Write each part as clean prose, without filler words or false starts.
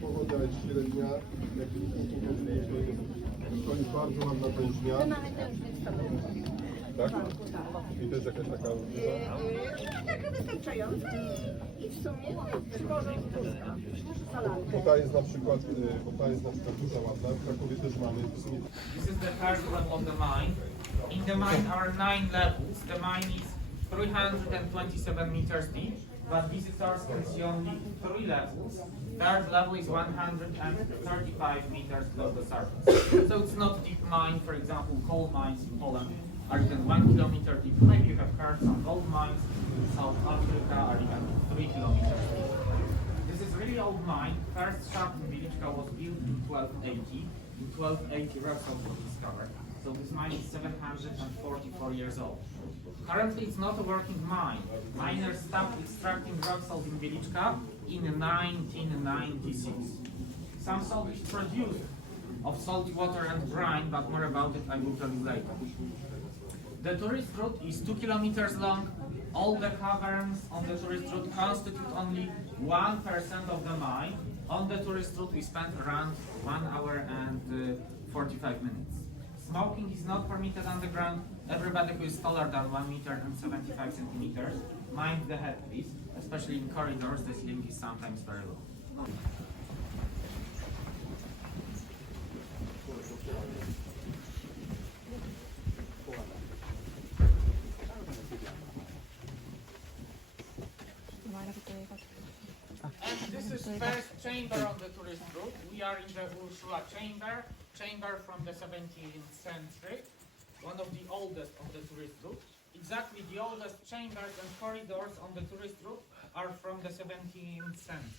Pogoda jest średnia, to jest bardzo ładna tężnia. Tak? I to jest jakaś taka różnica? Taka wystarczająca i w sumie Tutaj jest na przykład, duża ładna, w Krakowie też mamy. This is the first level of the mine. In the mine are 9 levels. The mine is 327 meters deep, but visitors can see only 3 levels. Third level is 135 meters below the surface. So it's not deep mine. For example, coal mines in Poland are even 1 kilometer deep. Maybe you have heard some gold mines in South Africa are even 3 kilometers deep. This is really old mine. First shaft in Wieliczka was built in 1280. In 1280, rock salt was discovered. So this mine is 744 years old. Currently, it's not a working mine. Miners stopped extracting rock salt in Wieliczka in 1996. Some salt is produced of salty water and brine, but more about it I will tell you later. The tourist route is 2 kilometers long. All the caverns on the tourist route constitute only 1% of the mine. On the tourist route we spent around 1 hour and 45 minutes. Smoking is not permitted underground. Everybody who is taller than 1 meter and 75 centimeters, mind the head please, especially in corridors, the ceiling is sometimes very low. And this is first chamber on the tourist route. We are in the Ursula chamber from the 17th century, one of the oldest of the tourist route. Exactly the oldest chambers and corridors on the tourist route are from the 17th century.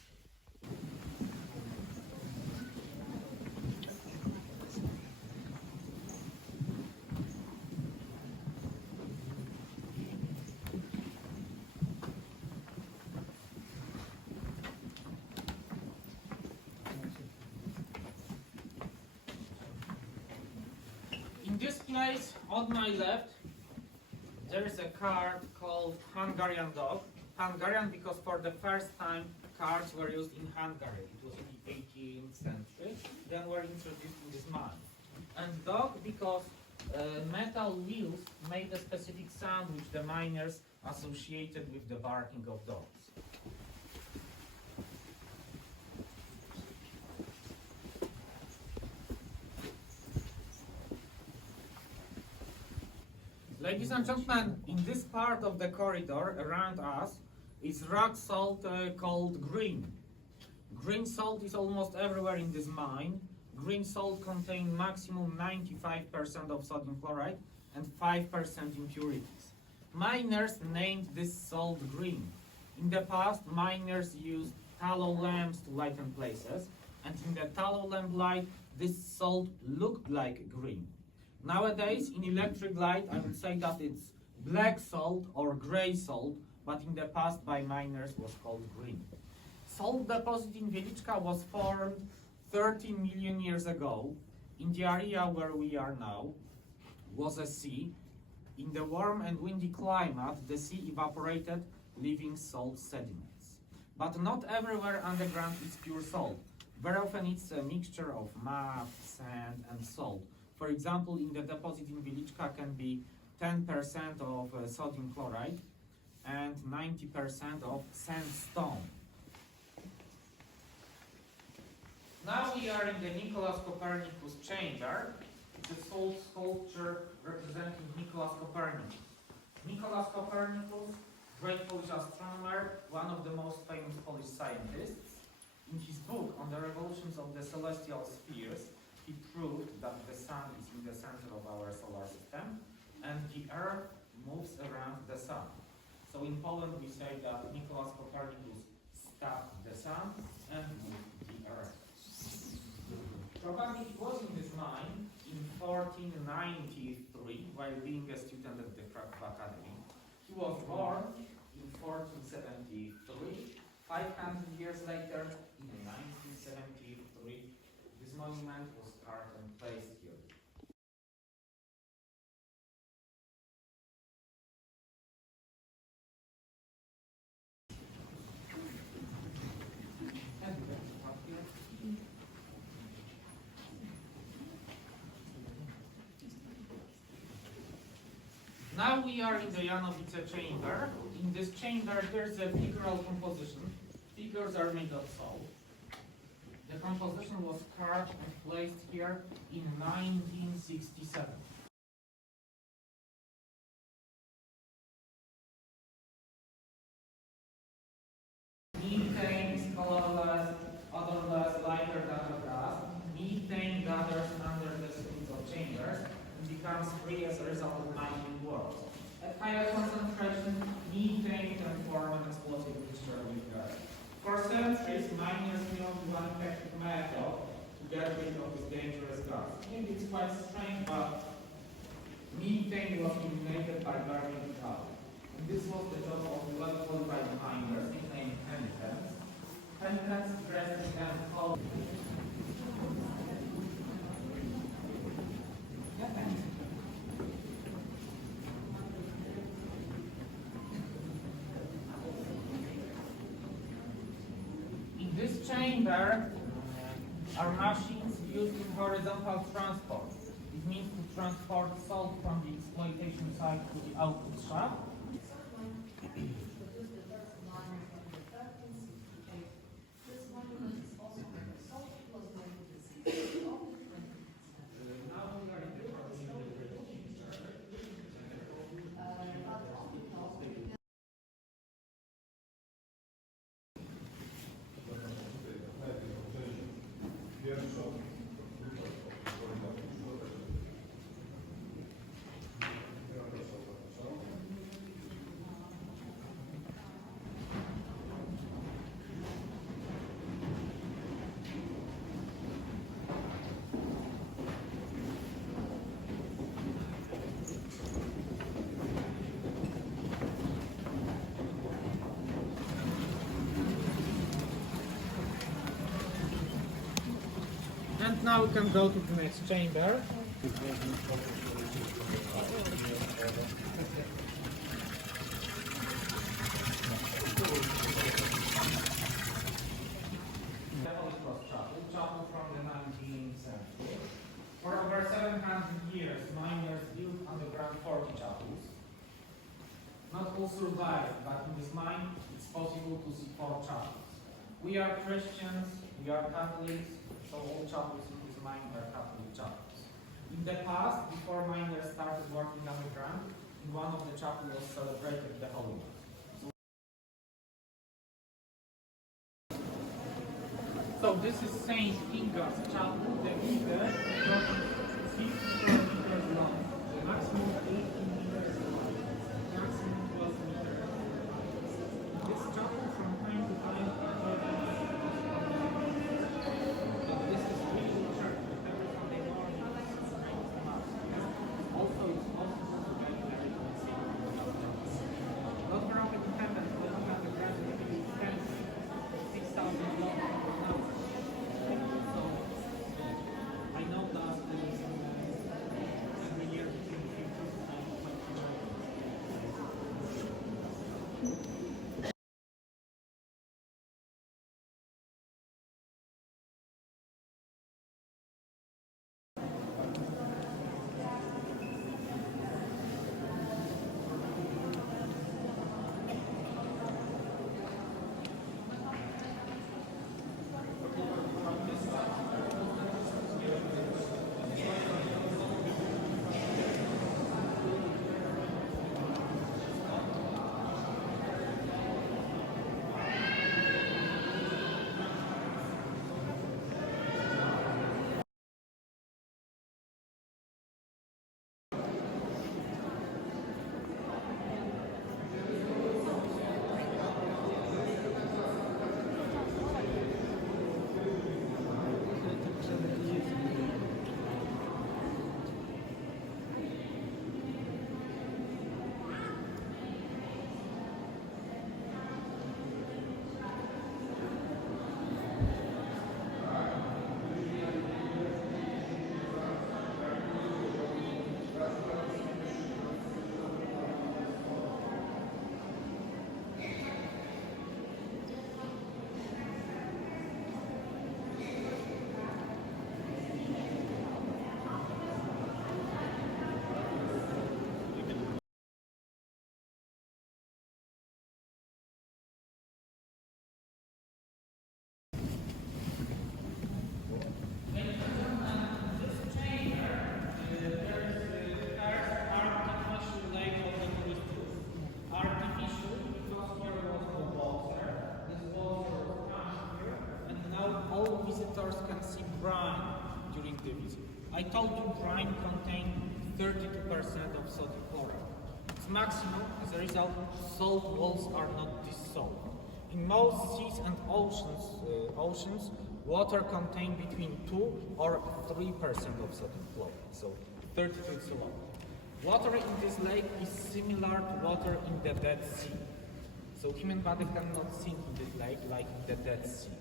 In this place, on my left, there is a card called Hungarian dog. Hungarian because for the first time cards were used in Hungary. It was in the 18th century. Then were introduced in this mine. And dog because metal wheels made a specific sound which the miners associated with the barking of dogs. Ladies and gentlemen, in this part of the corridor around us is rock salt called green. Green salt is almost everywhere in this mine. Green salt contains maximum 95% of sodium chloride and 5% impurities. Miners named this salt green. In the past, miners used tallow lamps to lighten places, and in the tallow lamp light, this salt looked like green. Nowadays, in electric light, I would say that it's black salt or gray salt, but in the past by miners was called green. Salt deposit in Wieliczka was formed 13 million years ago. In the area where we are now was a sea. In the warm and windy climate, the sea evaporated, leaving salt sediments. But not everywhere underground is pure salt. Very often it's a mixture of mud, sand, and salt. For example, in the deposit in Wieliczka can be 10% of sodium chloride and 90% of sandstone. Now we are in the Nicolaus Copernicus chamber. It's a salt sculpture representing Nicolaus Copernicus. Nicolaus Copernicus, great Polish astronomer, one of the most famous Polish scientists. In his book on the revolutions of the celestial spheres, he proved that the sun is in the center of our solar system and the earth moves around the sun. So in Poland we say that Nicolaus Copernicus stopped the sun and moved the earth. Probably he was in this mine in 1493 while being a student at the Krakow Academy. He was born in 1473. 500 years later, in 1973, this monument was carved and placed here. Now we are in the Janowice chamber. In this chamber there's a figural composition. Figures are made of salt. The composition was carved and placed here in 1967. Methane is colorless, odorless, lighter than the gas. Methane gathers under the skins of chambers and becomes free as a result of mining works. At higher concentration, methane can form an explosive mixture with gas. For centuries, miners used one effective method to get rid of this dangerous gas. Maybe it's quite strange, but methane was eliminated by burning it out. And this was the job of well-qualified miners named penitents. Penitents dressed in color. In this chamber are machines used in horizontal transport. It means to transport salt from the exploitation site to the output shaft. And now we can go to the next chamber. Chapel from the 19th century. For over 700 years, miners built underground 40 chapels. Not all survived, but in this mine, it's possible to see 4 chapels. We are Christians, we are Catholics, so all chapels in this mine are Catholic chapels. In the past, before miners started working underground, in one of the chapels was celebrated the Holy Mass. So this is Saint Inga's chapel. The figure is 54 meters long. The maximum 18 meters wide. Maximum 12 meters. This chapel from time to time this is really church. Every Sunday morning it's mass. Also it's possible to get married in the same. Not for our independence, but we have the grand expensive 6,000 long. So I know that sodium brine contains 32% of sodium chloride. Its maximum, as a result, salt walls are not dissolved. In most seas and oceans, water contains between 2 or 3% of sodium chloride, so 32 is a lot. Water in this lake is similar to water in the Dead Sea. So human body cannot sink in this lake like in the Dead Sea.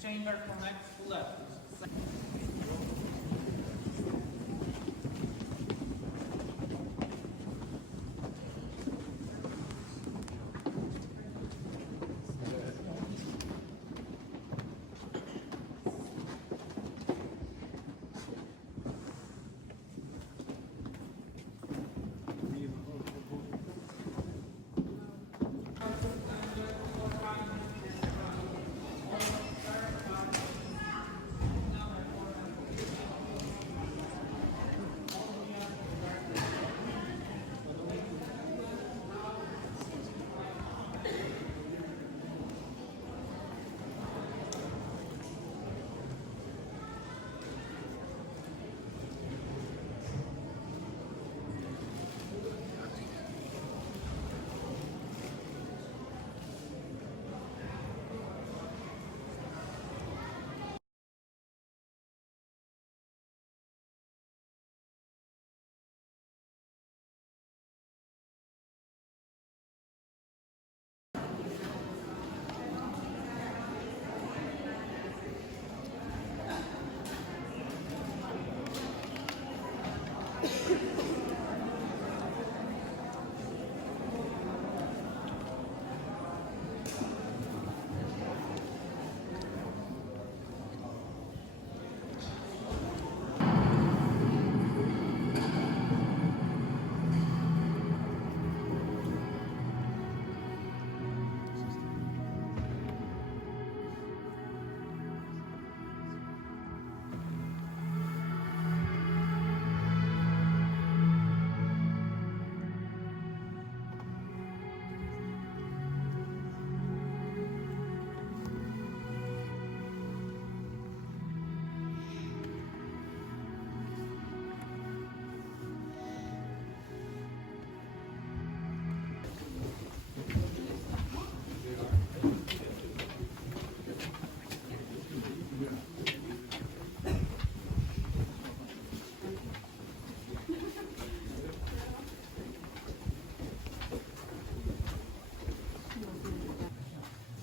Chamber connects to levels.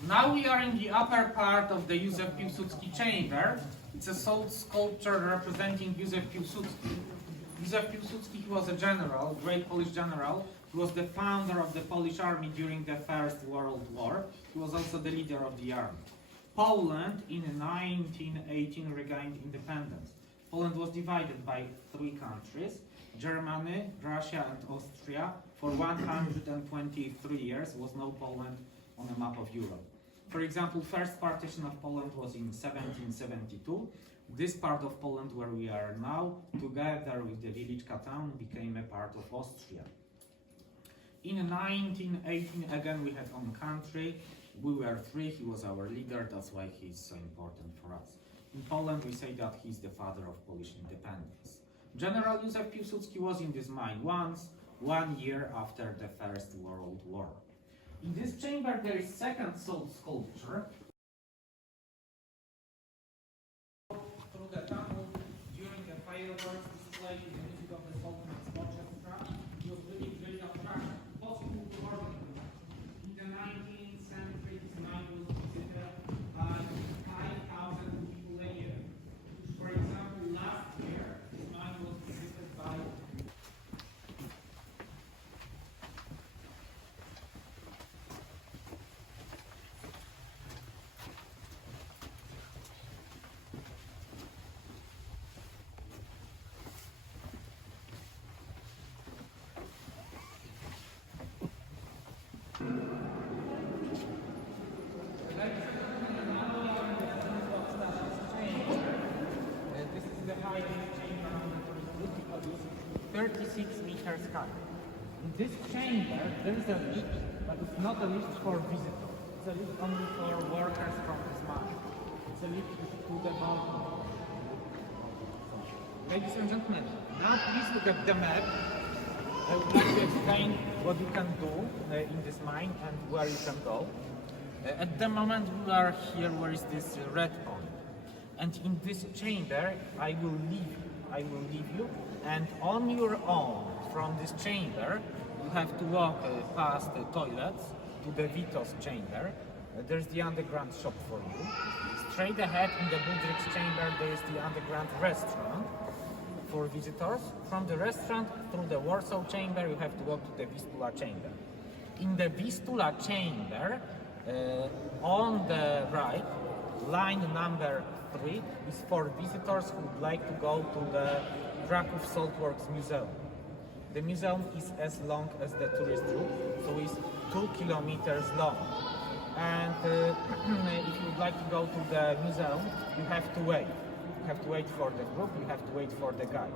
Now we are in the upper part of the Józef Piłsudski chamber. It's a salt sculpture representing Józef Piłsudski. Józef Piłsudski, he was a general, great Polish general. He was the founder of the Polish army during the First World War. He was also the leader of the army. Poland in 1918 regained independence. Poland was divided by 3 countries, Germany, Russia and Austria. For 123 years was no Poland on the map of Europe. For example, first partition of Poland was in 1772. This part of Poland where we are now, together with the Wieliczka town, became a part of Austria. In 1918, again, we had own country. We were 3, he was our leader, that's why he is so important for us. In Poland, we say that he's the father of Polish independence. General Józef Piłsudski was in this mine once, 1 year after the First World War. In this chamber, there is second salt sculpture. Through the tunnel during the fireworks display the music of the Salt Mine Orchestra. It was really great attraction, possible to organize. In the 19th century, this mine was visited by 5,000 people a year. For example, last year, this mine was visited by inside this chamber on the tourist route because it's 36 meters high. In this chamber, there is a lift, but it's not a lift for visitors. It's a lift only for workers from this mine. It's a lift to the mountain. Ladies and gentlemen, now please look at the map. I would like to explain what you can do in this mine and where you can go. At the moment we are here where is this red point. And in this chamber I will leave you, and on your own from this chamber you have to walk past the toilets to the Vitos chamber. There's the underground shop for you. Straight ahead in the Budryk's chamber there is the underground restaurant for visitors. From the restaurant through the Warsaw chamber you have to walk to the Vistula chamber. In the Vistula chamber, on the right, line number 3 is for visitors who would like to go to the Krakow Saltworks Museum. The museum is as long as the tourist route, so it's 2 kilometers long. And if you would like to go to the museum, you have to wait. You have to wait for the group, you have to wait for the guide.